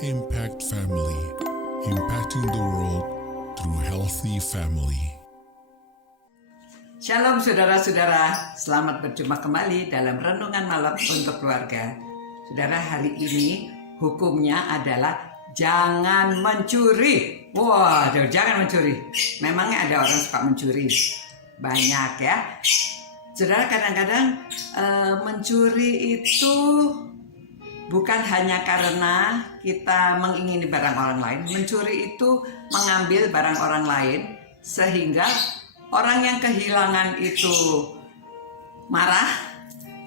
Impact Family, impacting the world through healthy family. Shalom saudara-saudara, selamat berjumpa kembali dalam Renungan Malam untuk Keluarga. Saudara, hari ini hukumnya adalah jangan mencuri. Waduh, jangan mencuri. Memangnya ada orang suka mencuri? Banyak ya. Saudara, kadang-kadang mencuri itu bukan hanya karena kita mengingini barang orang lain. Mencuri itu mengambil barang orang lain sehingga orang yang kehilangan itu marah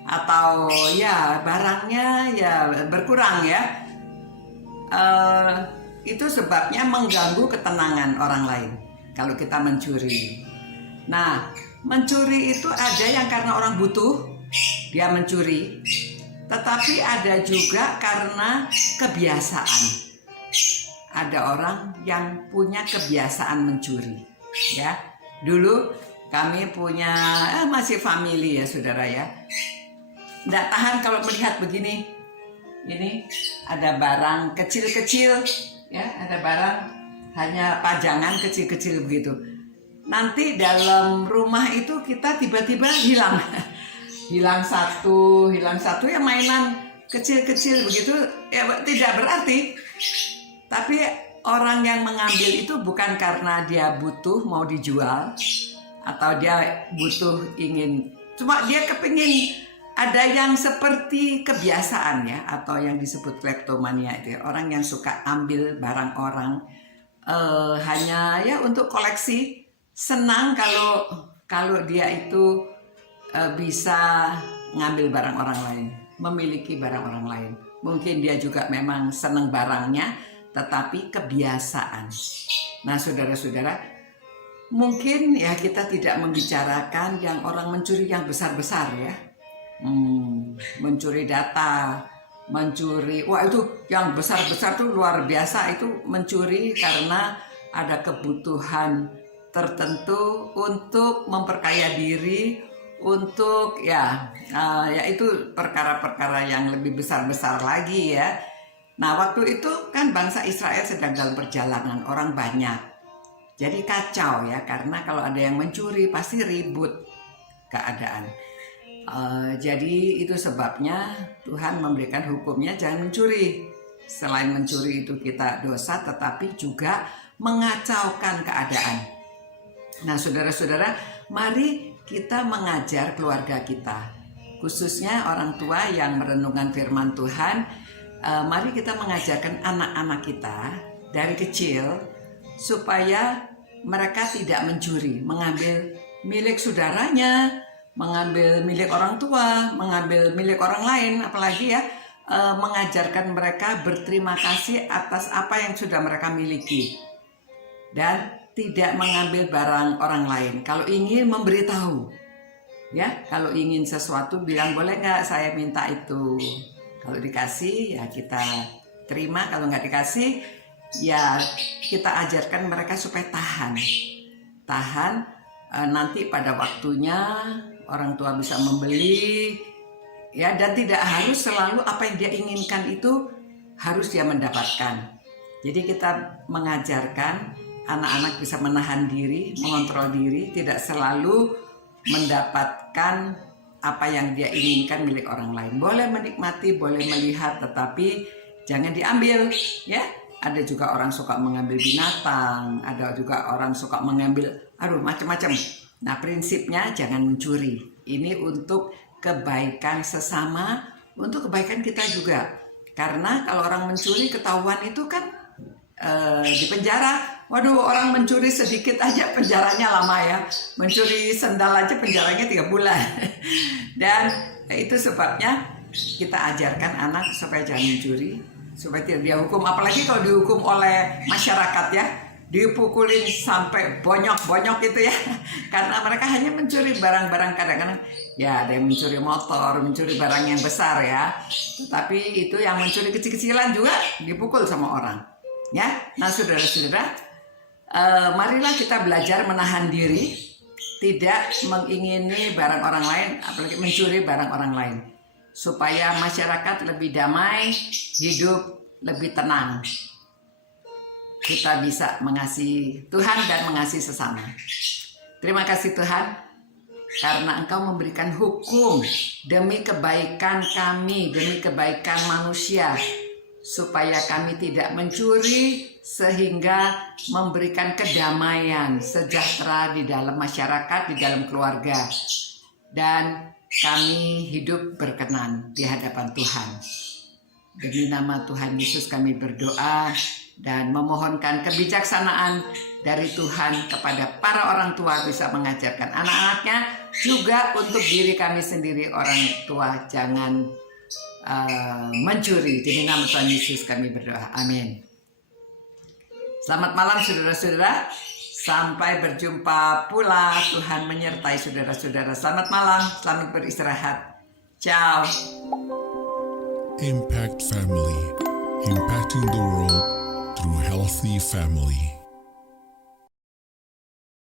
atau ya barangnya ya berkurang ya. Itu sebabnya mengganggu ketenangan orang lain kalau kita mencuri. Nah, mencuri itu ada yang karena orang butuh dia mencuri, tetapi ada juga karena kebiasaan. Ada orang yang punya kebiasaan mencuri ya. Dulu kami punya masih family ya saudara ya. Nggak tahan kalau melihat begini. Ini ada barang kecil-kecil ya, ada barang hanya pajangan kecil-kecil begitu. Nanti dalam rumah itu kita tiba-tiba hilang. hilang satu ya, mainan kecil-kecil begitu ya, tidak berarti. Tapi orang yang mengambil itu bukan karena dia butuh mau dijual atau dia butuh ingin, cuma dia kepingin. Ada yang seperti kebiasaan ya, atau yang disebut kleptomania itu ya, orang yang suka ambil barang orang hanya ya untuk koleksi, senang kalau dia itu bisa ngambil barang orang lain, memiliki barang orang lain. Mungkin dia juga memang senang barangnya, tetapi kebiasaan. Nah saudara-saudara, mungkin ya kita tidak membicarakan yang orang mencuri yang besar-besar ya. Mencuri data, mencuri, wah itu yang besar-besar tuh luar biasa. Itu mencuri karena ada kebutuhan tertentu untuk memperkaya diri, untuk ya itu perkara-perkara yang lebih besar-besar lagi ya. Nah waktu itu kan bangsa Israel sedang dalam perjalanan, orang banyak, jadi kacau ya, karena kalau ada yang mencuri pasti ribut keadaan. Jadi itu sebabnya Tuhan memberikan hukumnya jangan mencuri. Selain mencuri itu kita dosa, tetapi juga mengacaukan keadaan. Nah saudara-saudara, mari kita mengajar keluarga kita, khususnya orang tua yang merenungkan firman Tuhan. Mari kita mengajarkan anak-anak kita dari kecil supaya mereka tidak mencuri, mengambil milik saudaranya, mengambil milik orang tua, mengambil milik orang lain, apalagi ya mengajarkan mereka berterima kasih atas apa yang sudah mereka miliki dan tidak mengambil barang orang lain. Kalau ingin memberitahu ya, kalau ingin sesuatu bilang boleh nggak saya minta itu. Kalau dikasih ya kita terima, kalau nggak dikasih ya kita ajarkan mereka supaya tahan. Nanti pada waktunya orang tua bisa membeli ya, dan tidak harus selalu apa yang dia inginkan itu harus dia mendapatkan. Jadi kita mengajarkan anak-anak bisa menahan diri, mengontrol diri, tidak selalu mendapatkan apa yang dia inginkan milik orang lain. Boleh menikmati, boleh melihat, tetapi jangan diambil ya. Ada juga orang suka mengambil binatang, ada juga orang suka mengambil macam-macam. Nah prinsipnya jangan mencuri. Ini untuk kebaikan sesama, untuk kebaikan kita juga. Karena kalau orang mencuri ketahuan itu kan di penjara. Waduh, orang mencuri sedikit aja penjaranya lama ya. Mencuri sendal aja penjaranya 3 bulan. Dan itu sebabnya kita ajarkan anak supaya jangan mencuri, supaya tidak dihukum. Apalagi kalau dihukum oleh masyarakat ya, dipukulin sampai bonyok-bonyok itu ya. Karena mereka hanya mencuri barang-barang, kadang-kadang ya ada yang mencuri motor, mencuri barang yang besar ya. Tapi itu yang mencuri kecil-kecilan juga dipukul sama orang ya. Nah saudara-saudara, marilah kita belajar menahan diri, tidak mengingini barang orang lain, apalagi mencuri barang orang lain, supaya masyarakat lebih damai, hidup lebih tenang. Kita bisa mengasihi Tuhan dan mengasihi sesama. Terima kasih Tuhan, karena Engkau memberikan hukum demi kebaikan kami, demi kebaikan manusia, supaya kami tidak mencuri, sehingga memberikan kedamaian, sejahtera di dalam masyarakat, di dalam keluarga. Dan kami hidup berkenan di hadapan Tuhan. Demi nama Tuhan Yesus kami berdoa dan memohonkan kebijaksanaan dari Tuhan kepada para orang tua bisa mengajarkan anak-anaknya, juga untuk diri kami sendiri orang tua jangan mencuri. Demi nama Tuhan Yesus kami berdoa. Amin. Selamat malam saudara-saudara. Sampai berjumpa pula. Tuhan menyertai saudara-saudara. Selamat malam. Selamat beristirahat. Ciao. Impact Family, impacting the world through healthy family.